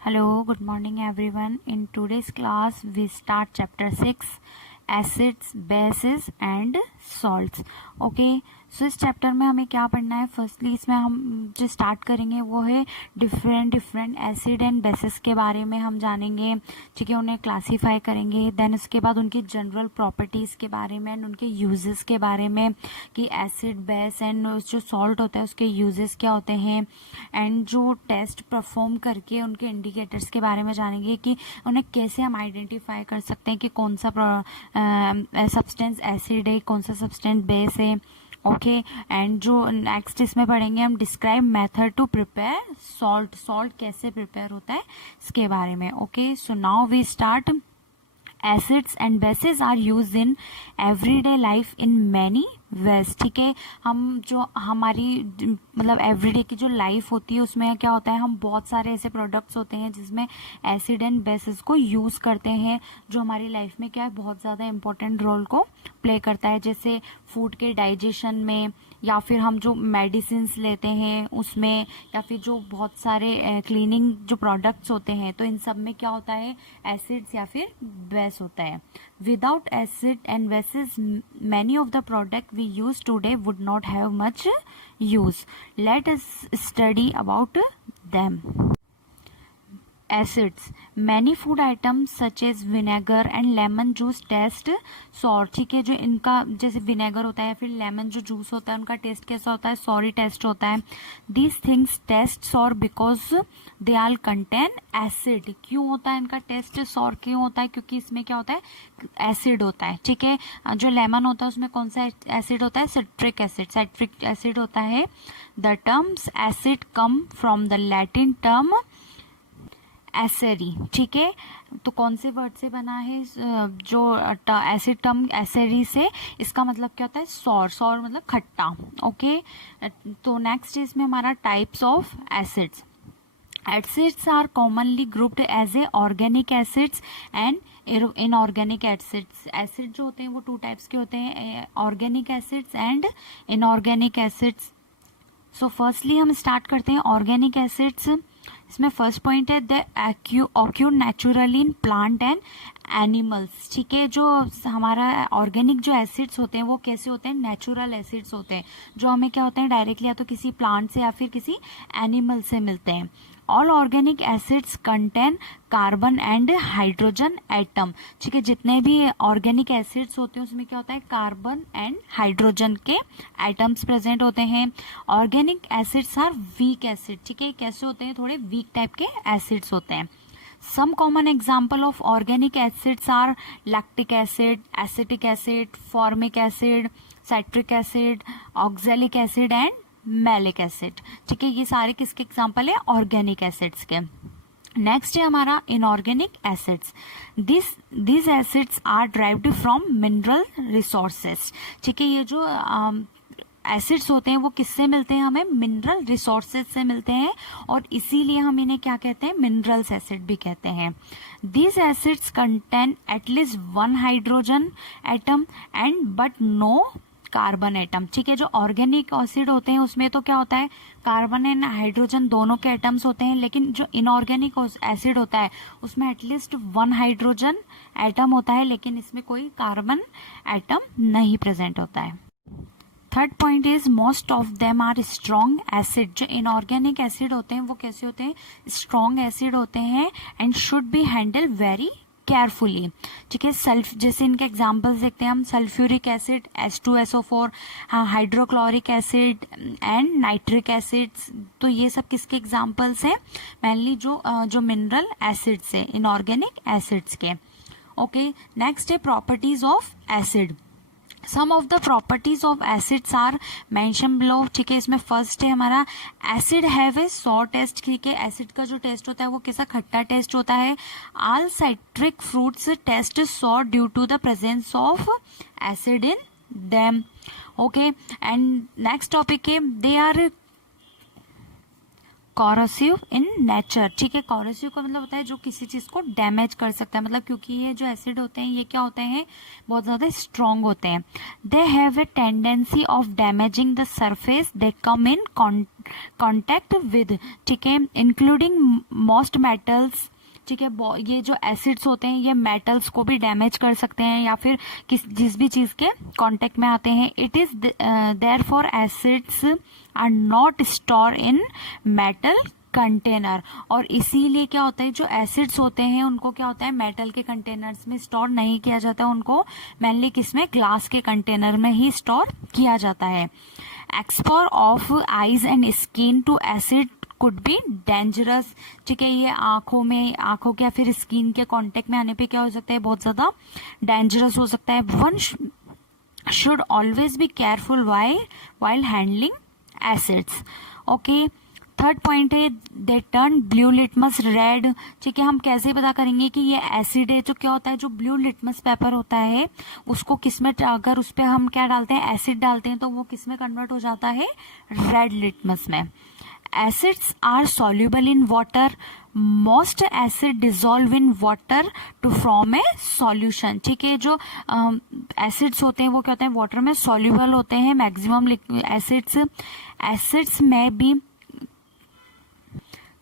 Hello, good morning everyone. In today's class, we start chapter 6 acids, bases and salts. Okay, सो इस chapter में हमें क्या पढ़ना है. फर्स्टली इसमें हम जो स्टार्ट करेंगे वो है डिफरेंट एसिड एंड बेसिस के बारे में हम जानेंगे. ठीक है, उन्हें क्लासीफाई करेंगे. देन उसके बाद उनकी जनरल प्रॉपर्टीज़ के बारे में एंड उनके यूजेस के बारे में कि एसिड बेस एंड जो सॉल्ट होता है उसके यूजेस क्या होते हैं. एंड जो टेस्ट परफॉर्म करके उनके इंडिकेटर्स के बारे में जानेंगे कि उन्हें कैसे हम आइडेंटिफाई कर सकते हैं कि कौन सा सब्सटेंस एसिड है, कौन सा सब्सटेंस बेस है. ओके, एंड जो नेक्स्ट इसमें पढ़ेंगे हम describe method to prepare salt कैसे प्रिपेयर होता है इसके बारे में. Okay, so now we start. Acids and bases are use in everyday life in many ways. ठीक है, हम जो हमारी मतलब एवरीडे की जो लाइफ होती है उसमें क्या होता है, हम बहुत सारे ऐसे प्रोडक्ट्स होते हैं जिसमें एसिड एंड बेसिस को यूज करते हैं जो हमारी लाइफ में क्या है बहुत ज़्यादा इंपॉर्टेंट रोल को प्ले करता है. जैसे फूड के डाइजेशन में, या फिर हम जो मेडिसिन लेते हैं उसमें, या फिर जो बहुत सारे क्लीनिंग जो प्रोडक्ट्स होते हैं, तो इन सब में क्या होता है एसिड्स या फिर बेस होता है. Without acid and bases many of the product we use today would not have much use. Let us study about them. Acids. Many food items such as vinegar and lemon juice taste sour. ठीक है, जो इनका जैसे vinegar होता है या फिर lemon जो जूस होता है उनका टेस्ट कैसा होता है, सॉरी टेस्ट होता है. These things taste sour because they all contain acid. क्यों होता है इनका टेस्ट सॉर, क्यों होता है? क्योंकि इसमें क्या होता है एसिड होता है. ठीक है, जो लेमन होता है उसमें कौन सा एसिड होता है, सिट्रिक एसिड होता है. The terms acid come from the Latin term acere. ठीक है, तो कौन से वर्ड से बना है जो एसिड टर्म एसेरी से, इसका मतलब क्या होता है सॉर मतलब खट्टा. ओके, तो नेक्स्ट इसमें हमारा types of acids. Acids are commonly grouped as a organic acids and inorganic acids. Acid जो होते हैं वो टू टाइप्स के होते हैं, organic acids and inorganic acids. So firstly हम स्टार्ट करते हैं ऑर्गेनिक एसिड्स. इसमें फर्स्ट पॉइंट है they occur naturally in plant and animals. ठीक है, जो हमारा ऑर्गेनिक जो एसिड्स होते हैं वो कैसे होते हैं, नेचुरल एसिड्स होते हैं जो हमें क्या होते हैं डायरेक्टली या तो किसी प्लांट से या फिर किसी एनिमल से मिलते हैं. All organic acids contain carbon and hydrogen atom. ठीक है, जितने भी ऑर्गेनिक एसिड्स होते हैं उसमें क्या होता है कार्बन एंड हाइड्रोजन के एटम्स प्रेजेंट होते हैं. Organic acids are weak acid. ठीक है, कैसे होते हैं, थोड़े वीक टाइप के एसिड्स होते हैं. Some common example of organic acids are lactic acid, acetic acid, formic acid, citric acid, oxalic acid and malic acid. ठीक है, ये सारे किसके एग्जाम्पल है ऑर्गेनिक एसिड्स के. नेक्स्ट है हमारा inorganic acids. This acids are derived from mineral resources. ठीक है, ये जो एसिड्स होते हैं वो किससे मिलते हैं, हमें मिनरल रिसोर्सेज से मिलते हैं और इसीलिए हम इन्हें क्या कहते हैं मिनरल्स एसिड भी कहते हैं. These acids contain at least one hydrogen atom and but no carbon atom. ठीक है, जो ऑर्गेनिक एसिड होते हैं उसमें तो क्या होता है कार्बन एंड हाइड्रोजन दोनों के एटम्स होते हैं, लेकिन जो इनऑर्गेनिक एसिड होता है उसमें एटलीस्ट वन हाइड्रोजन एटम होता है लेकिन इसमें कोई कार्बन एटम नहीं प्रेजेंट होता है. Third point is most of them are strong acid. जो इनऑर्गेनिक एसिड होते हैं वो कैसे होते हैं, स्ट्रॉन्ग एसिड होते हैं and should be handle very carefully. ठीक है, जैसे इनके एग्जांपल्स देखते हैं हम, sulphuric acid H2SO4, hydrochloric acid and nitric acids. तो ये सब किसके एग्जांपल्स हैं, मेनली जो मिनरल एसिड्स है इनऑर्गेनिक एसिड्स के. ओके, नेक्स्ट है properties of acid. Some of the properties of acids are mention below. ठीक है, इसमें फर्स्ट है हमारा acid have a sour taste. ठीक है, एसिड का जो टेस्ट होता है वो कैसा खट्टा टेस्ट होता है. All citric fruits taste sour due to the presence of acid in them. Okay, and next topic है they are corrosive in nature, ठीक है। कॉरोसिव का मतलब होता है जो किसी चीज को डैमेज कर सकता है, मतलब क्योंकि ये जो एसिड होते हैं ये क्या होते हैं, बहुत ज्यादा स्ट्रॉन्ग होते हैं। They have a tendency of damaging the surface they come in contact with, ठीक है, इंक्लूडिंग मोस्ट मेटल्स, ठीक है। ये जो एसिड्स होते हैं ये मेटल्स को भी डैमेज कर सकते हैं या फिर जिस भी चीज के कांटेक्ट में आते हैं। It is therefore acids are not store in metal container, और इसीलिए क्या होता है जो एसिड्स होते हैं उनको क्या होता है मेटल के कंटेनर्स में स्टोर नहीं किया जाता है, उनको मेनली किसमें, ग्लास के कंटेनर में ही स्टोर किया जाता है। Exposure of eyes and skin to acid could be dangerous, ठीक है। ये आंखों के या फिर स्किन के कांटेक्ट में आने पे क्या हो सकता है, बहुत ज्यादा डेंजरस हो सकता है। One should always be careful while handling acids. Okay, third point है they turn blue litmus red, ठीक है। हम कैसे पता करेंगे कि ये एसिड है, जो क्या होता है जो ब्लू लिटमस पेपर होता है उसको किसमें, अगर उस पर हम क्या डालते हैं, एसिड डालते हैं, तो वो किसमें कन्वर्ट हो जाता है, रेड लिटमस में। Acids are soluble in water. Most acid dissolve in water to form a solution, ठीक है। जो एसिड्स होते हैं वो क्या होते हैं, वाटर में soluble होते हैं मैक्सिमम एसिड्स में भी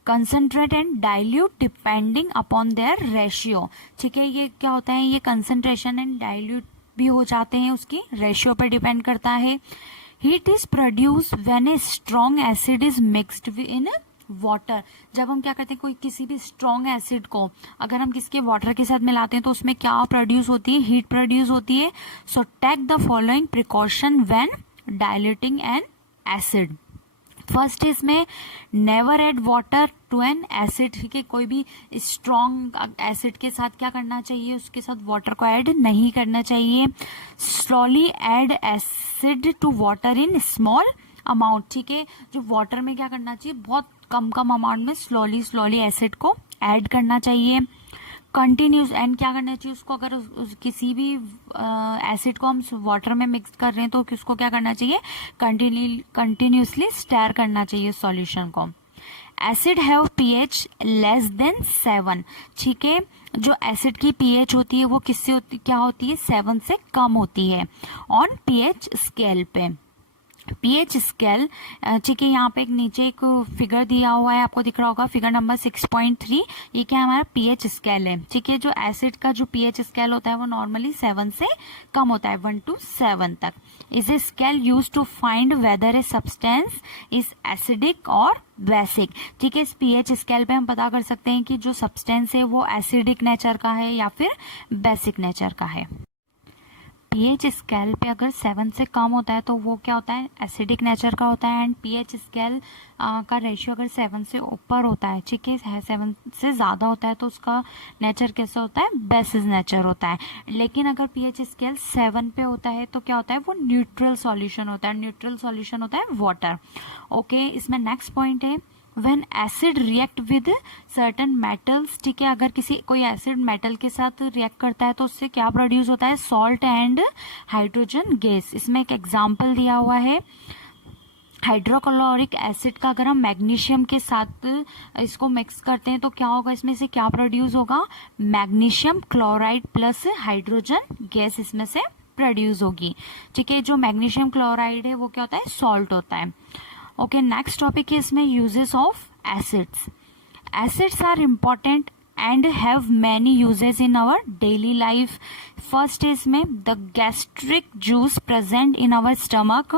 concentrate and dilute depending upon their ratio, ठीक है। ये क्या होता है, ये कंसंट्रेशन एंड डाइल्यूट भी हो जाते हैं, उसकी रेशियो पर डिपेंड करता है। Heat is produce when a strong acid is mixed in water, जब हम क्या करते हैं, कोई किसी भी स्ट्रॉन्ग एसिड को अगर हम किसके वाटर के साथ मिलाते हैं तो उसमें क्या प्रोड्यूस होती है, हीट प्रोड्यूस होती है। So take the following precaution when diluting an acid. First इसमें never add water to an acid, ठीक है। कोई भी स्ट्रॉन्ग एसिड के साथ क्या करना चाहिए, उसके साथ वाटर को ऐड नहीं करना चाहिए। Slowly add acid to water in small amount, ठीक है। जो वाटर में क्या करना चाहिए, बहुत कम अमाउंट में स्लोली एसिड को ऐड करना चाहिए। कंटिन्यूस एंड क्या करना चाहिए उसको, अगर किसी भी एसिड को हम वाटर में मिक्स कर रहे हैं तो उसको क्या करना चाहिए, कंटिन्यूसली स्टर करना चाहिए सॉल्यूशन को। Acid have pH less than 7, ठीक है। जो एसिड की पीएच होती है वो किससे होती, क्या होती है, 7 से कम होती है ऑन पीएच स्केल पे। पीएच स्केल, ठीक है। यहाँ पे एक नीचे एक फिगर दिया हुआ है, आपको दिख रहा होगा फिगर नंबर 6.3, ये क्या हमारा पीएच स्केल है, ठीक है। जो एसिड का जो पीएच स्केल होता है वो नॉर्मली 7 से कम होता है, 1 to 7 तक। Is a scale use to find whether a substance is acidic और बेसिक, ठीक है। इस पीएच स्केल पे हम पता कर सकते हैं कि जो सब्सटेंस है वो एसिडिक नेचर का है या फिर बेसिक नेचर का है। पीएच स्केल पे अगर 7 से कम होता है तो वो क्या होता है, एसिडिक नेचर का होता है। एंड पीएच स्केल का रेशियो अगर 7 से ऊपर होता है, ठीक है, 7 से ज़्यादा होता है तो उसका नेचर कैसा होता है, बेसिक नेचर होता है। लेकिन अगर पीएच स्केल 7 पे होता है तो क्या होता है, वो न्यूट्रल सॉल्यूशन होता है। न्यूट्रल सॉल्यूशन होता है वाटर। ओके, इसमें नेक्स्ट पॉइंट है when acid react with certain metals, ठीक है। अगर कोई एसिड मेटल के साथ रिएक्ट करता है तो उससे क्या प्रोड्यूस होता है, सॉल्ट एंड हाइड्रोजन गैस। इसमें एक एग्जांपल दिया हुआ है हाइड्रोक्लोरिक एसिड का। अगर हम मैग्नीशियम के साथ इसको मिक्स करते हैं तो क्या होगा, इसमें से क्या प्रोड्यूस होगा, magnesium chloride plus hydrogen gas इसमें से प्रोड्यूस होगी, ठीक है। जो मैग्नीशियम क्लोराइड है वो क्या होता है, सॉल्ट होता है। ओके, नेक्स्ट टॉपिक है इसमें uses of acids. Acids are important and have many uses in our daily life. First है इसमें the gastric juice present in our stomach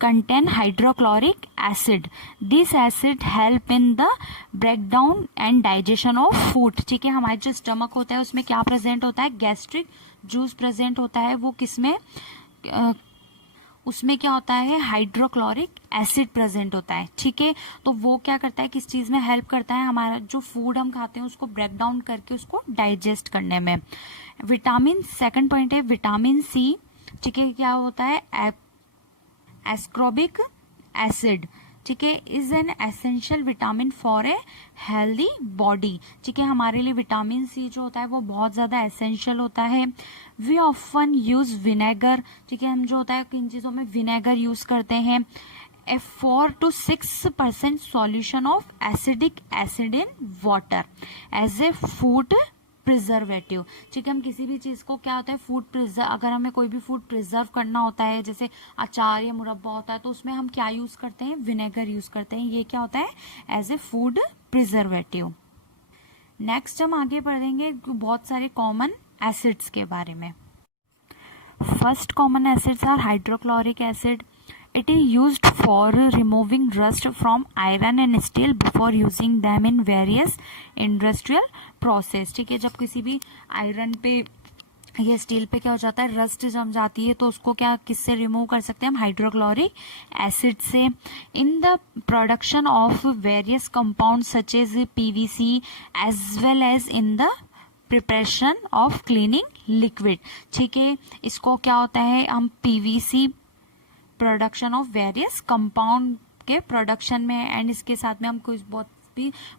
contain hydrochloric acid. This acid help in the breakdown and digestion of food, ठीक है। हमारे जो stomach होता है उसमें क्या प्रेजेंट होता है, गैस्ट्रिक जूस प्रेजेंट होता है। वो किसमें, उसमें क्या होता है, हाइड्रोक्लोरिक एसिड प्रेजेंट होता है, ठीक है। तो वो क्या करता है, किस चीज में हेल्प करता है, हमारा जो फूड हम खाते हैं उसको ब्रेक डाउन करके उसको डाइजेस्ट करने में। विटामिन, सेकंड पॉइंट है विटामिन सी, ठीक है। क्या होता है, एस्कॉर्बिक एसिड, ठीक है, is an essential vitamin for a healthy body, ठीक है। हमारे लिए विटामिन सी जो होता है वो बहुत ज्यादा एसेंशियल होता है। वी ऑफन यूज विनेगर, ठीक है। हम जो होता है किन चीजों में विनेगर यूज करते हैं। a 4 to 6% solution of acidic acid in water as a food preservative. ठीक है, हम किसी भी चीज को क्या होता है फूड प्रिजर्व, अगर हमें कोई भी फूड प्रिजर्व करना होता है जैसे अचार या मुरब्बा होता है तो उसमें हम क्या यूज करते हैं, विनेगर यूज करते हैं। ये क्या होता है as a food preservative. Next हम आगे पढ़ेंगे बहुत सारे कॉमन एसिड्स के बारे में। First common acids are hydrochloric acid. It is used for removing rust from iron and steel before using them in various industrial process। ठीक है, जब किसी भी आयरन पे या स्टील पे क्या हो जाता है, रस्ट जम जाती है तो उसको क्या किससे रिमूव कर सकते हैं हम, हाइड्रोक्लोरिक एसिड से। In the production of various compound such as PVC as well as in the preparation of cleaning liquid. ठीक है, इसको क्या होता है हम PVC production of various compound के प्रोडक्शन में एंड इसके साथ में हम कुछ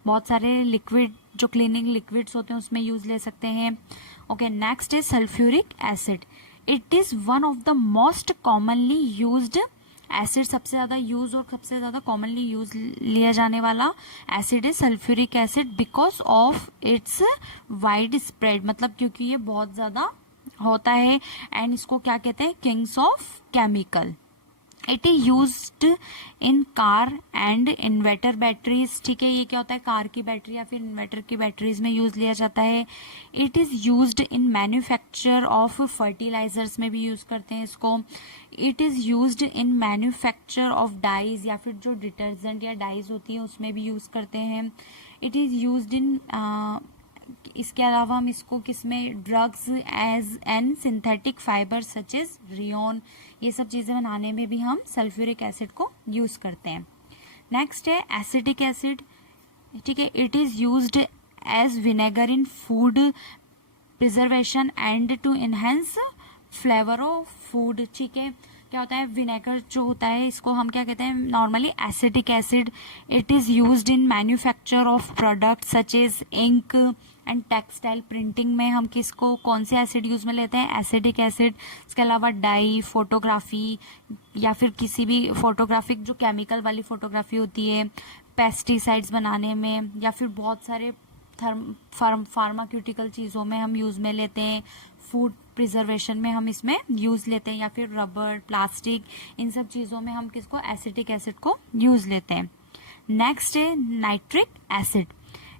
बहुत सारे लिक्विड जो क्लीनिंग लिक्विड्स होते हैं उसमें यूज ले सकते हैं। Okay, next is sulphuric acid. It is one of the most commonly used acid. सबसे ज्यादा यूज और सबसे ज्यादा कॉमनली यूज लिया जाने वाला एसिड है sulphuric acid because of its wide spread, मतलब क्योंकि ये बहुत ज्यादा होता है एंड इसको क्या कहते हैं, Kings of chemical. It is used in car and inverter batteries. ठीक है, ये क्या होता है, कार की बैटरी या फिर इन्वर्टर की बैटरीज में यूज लिया जाता है। It is used in manufacture of fertilisers में भी यूज करते हैं इसको। It is used in manufacture of dyes या फिर जो डिटर्जेंट या डाइज होती है उसमें भी यूज करते हैं। इट इज यूज्ड इन इसके अलावा हम इसको किसमें, drugs as an synthetic fibre such as rayon, ये सब चीजें बनाने में भी हम सल्फ्यूरिक एसिड को यूज करते हैं। नेक्स्ट है एसिडिक एसिड। ठीक है, it is used as vinegar in food preservation and to enhance flavour of food. ठीक है, क्या होता है, विनेगर जो होता है इसको हम क्या कहते हैं normally acidic acid. It is used in manufacture of product such as ink and textile printing में हम किसको कौन से एसिड यूज में लेते हैं, एसिडिक एसिड। इसके अलावा डाई, फोटोग्राफी या फिर किसी भी फोटोग्राफिक जो केमिकल वाली फोटोग्राफी होती है, पेस्टिसाइड्स बनाने में या फिर बहुत सारे फार्माक्यूटिकल चीजों में हम यूज में लेते हैं। फूड प्रिजर्वेशन में हम इसमें यूज लेते हैं या फिर रबर, प्लास्टिक, इन सब चीजों में हम किसको, एसिटिक एसिड को यूज लेते हैं। नेक्स्ट है nitric acid.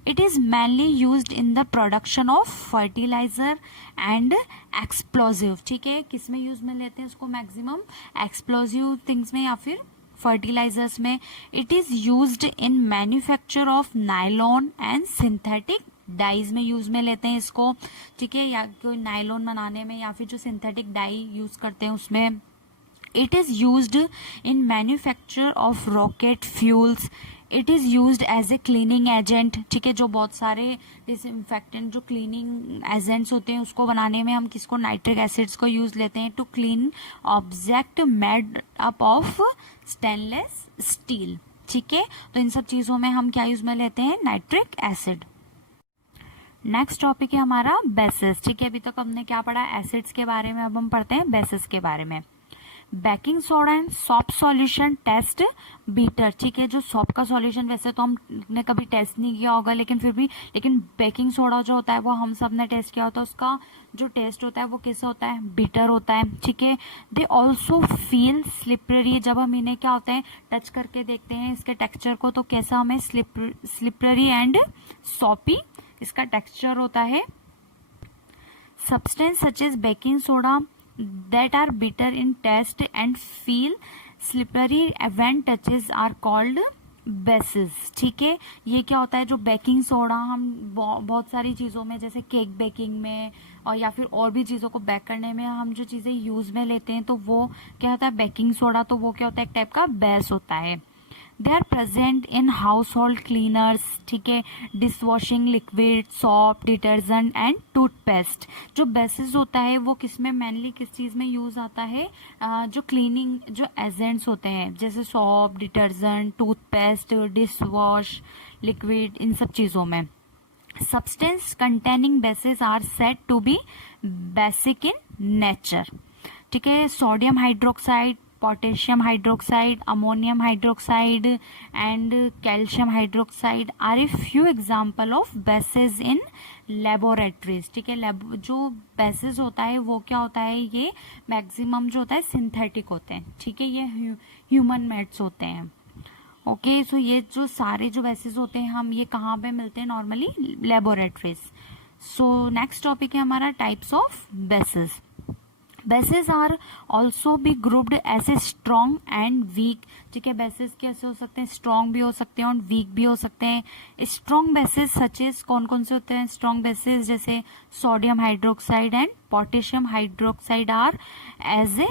It is mainly used in the production of fertiliser and explosive. ठीक है, किस में यूज में लेते हैं उसको, मैक्सिमम एक्सप्लोजिव थिंग्स में या फिर फर्टिलाइजर्स में। It is used in manufacture of nylon and synthetic dies में यूज में लेते हैं इसको। ठीक है, या कोई नायलॉन बनाने में या फिर जो सिंथेटिक डाई यूज करते हैं उसमें। It is used in manufacture of rocket fuels. It is used as a cleaning agent. ठीक है, जो बहुत सारे डिसइंफेक्टेंट जो क्लीनिंग एजेंट्स होते हैं उसको बनाने में हम किसको, नाइट्रिक एसिड्स को यूज लेते हैं to clean object made up of stainless steel. ठीक है, तो इन सब चीजों में हम क्या यूज में लेते हैं, नाइट्रिक एसिड। नेक्स्ट टॉपिक है हमारा बेसिस। ठीक है, अभी तक हमने क्या पढ़ा, एसिड्स के बारे में, अब हम पढ़ते हैं बेसिस के बारे में। Baking soda and soap solution taste bitter. ठीक है, जो सॉप का सॉल्यूशन वैसे तो हमने कभी टेस्ट नहीं किया होगा लेकिन फिर भी, लेकिन बेकिंग सोडा जो होता है वो हम सब ने टेस्ट किया होता है। उसका जो टेस्ट होता है वो कैसा होता है, बीटर होता है। ठीक है, दे ऑल्सो फील स्लिपरी। जब हम इन्हें क्या होता है टच करके देखते हैं इसके टेक्सचर को तो कैसा हमें स्लिपरी एंड सॉपी इसका टेक्सचर होता है। Substance such as baking soda that are bitter in taste and feel slippery when touches are called bases। ठीक है, ये क्या होता है, जो बेकिंग सोडा हम बहुत सारी चीजों में जैसे केक बेकिंग में और या फिर और भी चीजों को बेक करने में हम जो चीजें यूज में लेते हैं तो वो क्या होता है, बेकिंग सोडा, तो वो क्या होता है एक टाइप का बेस होता है। They are present in household cleaners. ठीक है, dish washing liquid, soap, detergent and toothpaste. जो बेसिस होता है वो किसमें मेनली किस चीज में यूज आता है, जो क्लीनिंग जो एजेंट्स होते हैं जैसे soap, detergent, toothpaste, dish wash liquid, इन सब चीजों में। Substance containing bases are said to be basic in nature. ठीक है, sodium hydroxide, potassium hydroxide, ammonium hydroxide and calcium hydroxide are a few example of bases in laboratories. ठीक है, जो bases होता है वो क्या होता है, ये मैक्सिमम जो होता है सिंथेटिक होते हैं. ठीक है, ये ह्यूमन मेड्स होते हैं. ओके, सो ये जो सारे जो बेसिस होते हैं हम ये कहाँ पे मिलते हैं normally, laboratories. So next topic है हमारा types of bases. Bases are also be grouped as a strong and weak. ठीक है, बेसिस कैसे हो सकते हैं, स्ट्रॉन्ग भी हो सकते हैं और वीक भी हो सकते हैं. स्ट्रॉन्ग बेसिस सचेस कौन कौन से होते हैं स्ट्रॉन्ग बेसिस, जैसे sodium hydroxide and potassium hydroxide are as a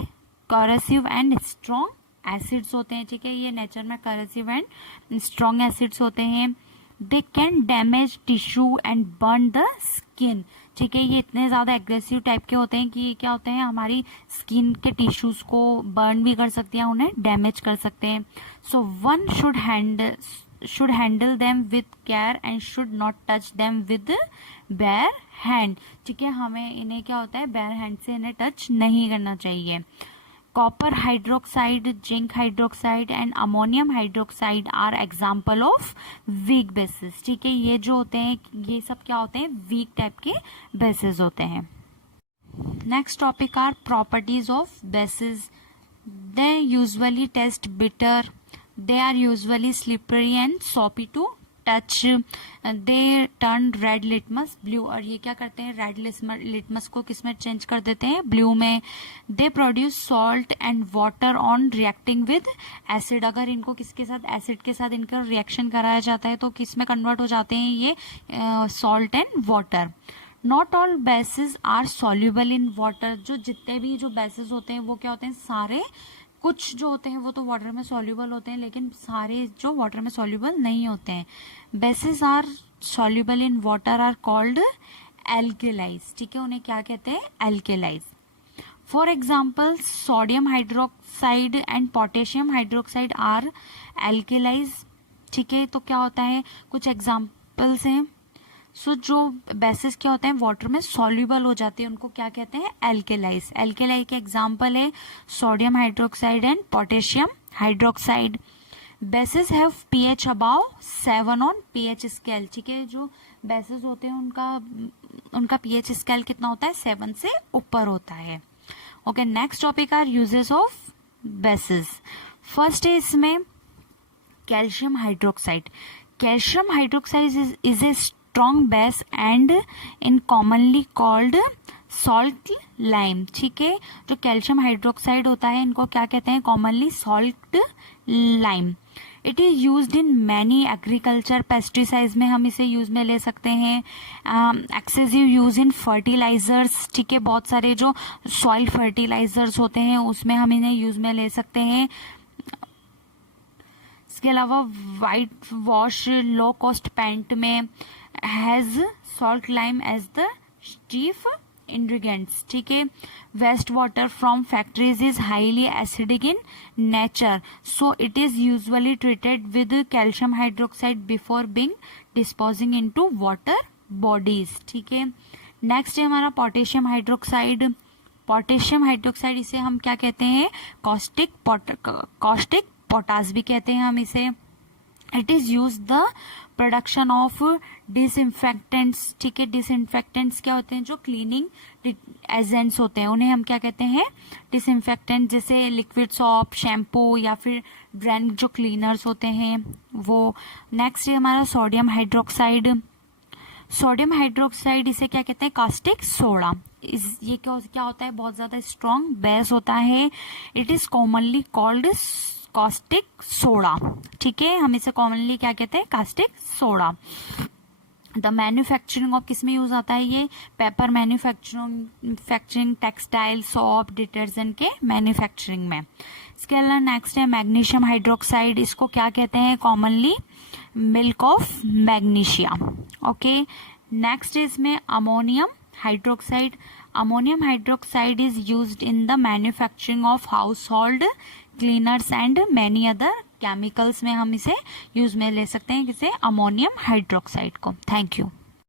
corrosive and strong acids होते हैं. ठीक है, ये नेचर में corrosive एंड स्ट्रॉन्ग एसिड्स होते हैं. They can damage tissue and burn the skin. ठीक है, ये इतने ज्यादा एग्रेसिव टाइप के होते हैं कि ये क्या होते हैं, हमारी स्किन के टिश्यूज को बर्न भी कर सकते हैं, उन्हें डैमेज कर सकते हैं. So one should handle them with care and should not touch them with bare hand. ठीक है, हमें इन्हें क्या होता है, बेयर हैंड से इन्हें टच नहीं करना चाहिए. Copper hydroxide, zinc hydroxide and ammonium hydroxide are example of weak bases. ठीक है, ये जो होते हैं ये सब क्या होते हैं, वीक टाइप के बेसिस होते हैं. Next topic are properties of bases. They usually taste bitter, they are usually slippery and soapy to touch, they turn red litmus blue. और ये क्या करते हैं, रेड लिटमस को किस में चेंज कर देते हैं, ब्लू में. They produce salt and water on reacting with acid. अगर इनको किसके साथ, एसिड के साथ इनका रिएक्शन कराया जाता है तो किस में कन्वर्ट हो जाते हैं ये, salt and water. Not all bases are soluble in water. जो जितने भी जो बेसिस होते हैं वो क्या होते हैं, सारे, कुछ जो होते हैं वो तो वाटर में सॉल्यूबल होते हैं लेकिन सारे जो वाटर में सॉल्यूबल नहीं होते हैं. Bases are soluble in water are called alkalis. ठीक है, उन्हें क्या कहते हैं, alkalis. For example sodium hydroxide and potassium hydroxide are alkalis. ठीक है, तो क्या होता है, कुछ एग्जाम्पल्स हैं. सो जो बेसिस क्या होते हैं, वाटर में सॉल्यूबल हो जाते हैं, उनको क्या कहते हैं, एल्केलाइज. एल्केलाई के एग्जाम्पल है sodium hydroxide and potassium hydroxide. Basis have pH above 7 on pH scale. ठीक है, जो बेसिस होते हैं उनका पीएच स्केल कितना होता है, 7 से ऊपर होता है. Okay, next topic are uses of bases. First है इसमें calcium hydroxide. Calcium hydroxide is a strong base and in commonly called salt lime. ठीक है, जो कैल्शियम हाइड्रोक्साइड होता है इनको क्या कहते हैं, commonly salt lime. It is used in many agriculture pesticides में हम इसे यूज में ले सकते हैं. Excessive use in fertilisers. ठीक है, बहुत सारे जो सॉइल फर्टिलाइजर्स होते हैं उसमें हम इन्हें यूज में ले सकते हैं. इसके अलावा white wash, low cost paint में has salt lime as the chief ingredients. ठीक है, waste water from factories is highly acidic in nature, so it is usually treated with calcium hydroxide before being disposing into water bodies. ठीक है, next है हमारा potassium hydroxide. Potassium hydroxide इसे हम क्या कहते हैं, कॉस्टिक पोटास भी कहते हैं हम इसे. It is use the production of disinfectants. ठीक है, डिसइंफेक्टेंट्स क्या होते हैं, जो क्लीनिंग एजेंट्स होते हैं उन्हें हम क्या कहते हैं, डिसइंफेक्टेंट. जैसे लिक्विड सॉप, शैम्पू या फिर ब्रांड जो क्लीनर्स होते हैं वो. नेक्स्ट है हमारा सोडियम हाइड्रोक्साइड. सोडियम हाइड्रोक्साइड इसे क्या कहते हैं, कास्टिक सोडा. ये क्या होता है, बहुत ज्यादा स्ट्रॉन्ग बेस होता है. It is commonly called caustic soda. ठीक है, हम इसे कॉमनली क्या कहते हैं, caustic soda. The manufacturing of किस में यूज आता है ये, paper manufacturing, textile, shop, detergent के मैन्युफैक्चरिंग में. इसके अलावा नेक्स्ट है मैग्नीशियम हाइड्रोक्साइड. इसको क्या कहते हैं, commonly milk of magnesia. Okay, next है इसमें ammonium hydroxide. Ammonium hydroxide is used in the manufacturing of house hold cleaners and many other chemicals में हम इसे यूज में ले सकते हैं, किसे, अमोनियम हाइड्रोक्साइड को. Thank you.